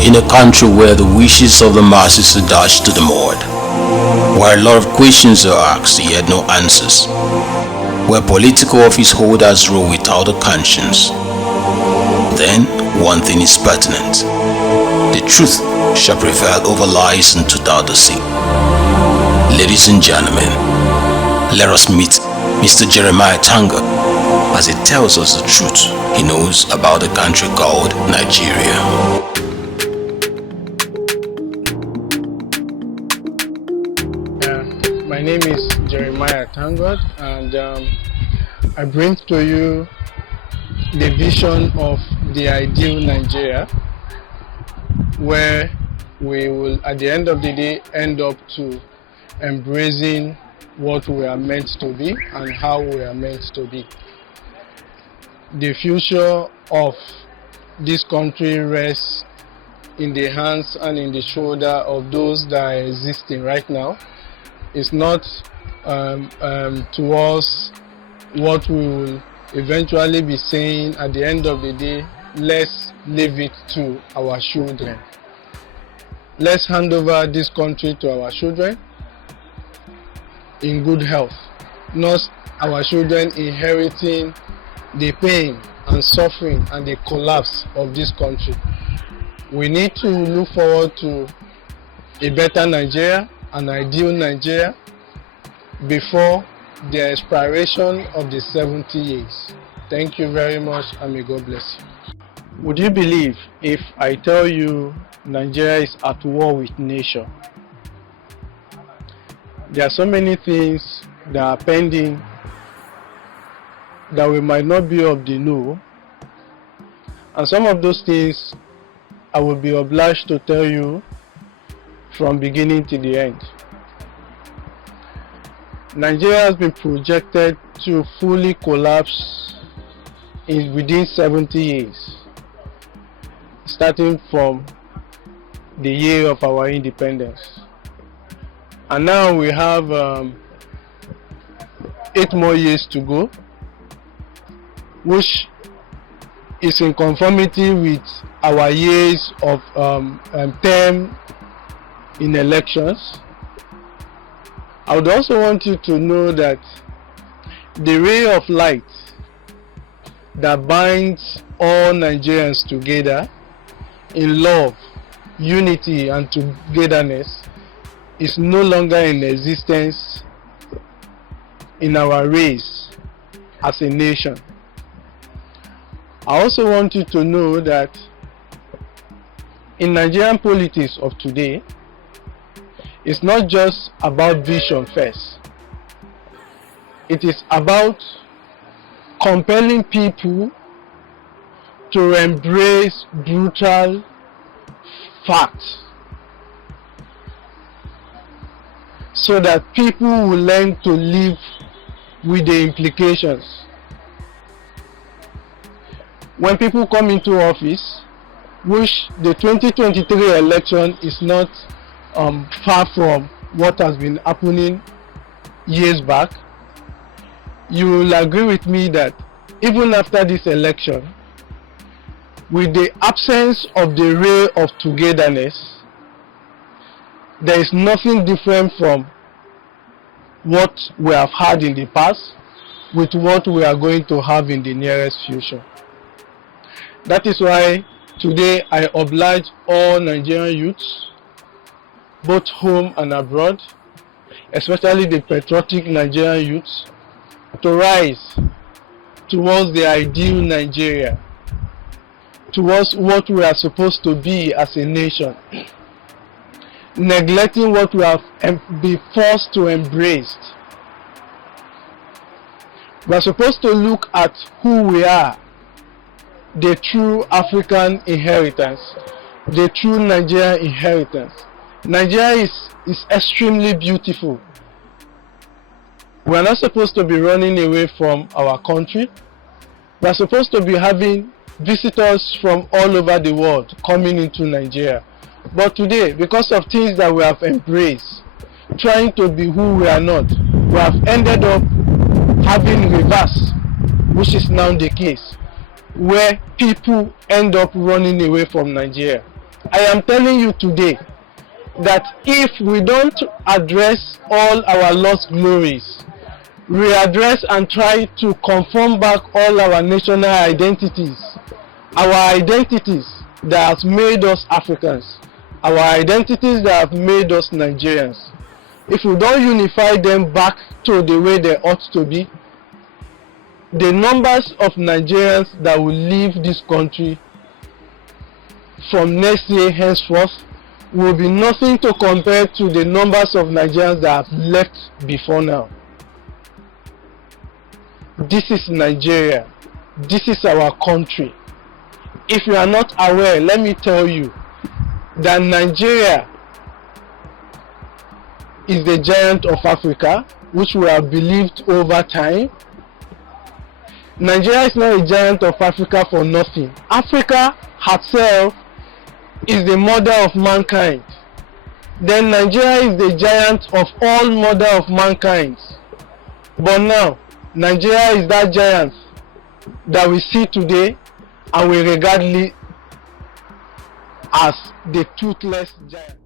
In a country where the wishes of the masses are dashed to the mud, where a lot of questions are asked yet no answers, where political office holders rule without a conscience, then one thing is pertinent: the truth shall prevail over lies and without deceit. Ladies and gentlemen, let us meet Mr. Jeremiah Tanga as he tells us the truth he knows about a country called Nigeria. My name is Jeremiah Tangod, and I bring to you the vision of the ideal Nigeria, where we will at the end of the day end up to embracing what we are meant to be and how we are meant to be. The future of this country rests in the hands and in the shoulder of those that are existing right now. It's not towards what we will eventually be saying at the end of the day. Let's leave it to our children. Let's hand over this country to our children in good health, not our children inheriting the pain and suffering and the collapse of this country. We need to look forward to a better Nigeria, an ideal Nigeria, before the expiration of the 70 years. Thank you very much, and may God bless you. Would you believe if I tell you Nigeria is at war with nature? There are so many things that are pending that we might not be of the know, and some of those things I will be obliged to tell you from beginning to the end. Nigeria has been projected to fully collapse within 70 years, starting from the year of our independence. And now we have 8 more years to go, which is in conformity with our years of term in elections. I would also want you to know that the ray of light that binds all Nigerians together in love, unity, and togetherness is no longer in existence in our race as a nation. I also want you to know that in Nigerian politics of today, it's not just about vision first. It is about compelling people to embrace brutal facts so that people will learn to live with the implications. When people come into office, which the 2023 election is not far from what has been happening years back, you will agree with me that even after this election, with the absence of the ray of togetherness, there is nothing different from what we have had in the past with what we are going to have in the nearest future. That is why today I oblige all Nigerian youths, both home and abroad, especially the patriotic Nigerian youths, to rise towards the ideal Nigeria, towards what we are supposed to be as a nation, neglecting what we have been forced to embrace. We are supposed to look at who we are, the true African inheritance, the true Nigerian inheritance. Nigeria is extremely beautiful. We are not supposed to be running away from our country. We are supposed to be having visitors from all over the world coming into Nigeria. But today, because of things that we have embraced, trying to be who we are not, we have ended up having reverse, which is now the case, where people end up running away from Nigeria. I am telling you today that if we don't address all our lost glories, readdress and try to confirm back all our national identities, our identities that have made us Africans, our identities that have made us Nigerians, if we don't unify them back to the way they ought to be, the numbers of Nigerians that will leave this country from next year henceforth will be nothing to compare to the numbers of Nigerians that have left before now. This is Nigeria. This is our country. If you are not aware, let me tell you that Nigeria is the giant of Africa, which we have believed over time. Nigeria is not a giant of Africa for nothing. Africa herself is the mother of mankind. Then Nigeria is the giant of all mother of mankind. But now, Nigeria is that giant that we see today and we regard it as the toothless giant.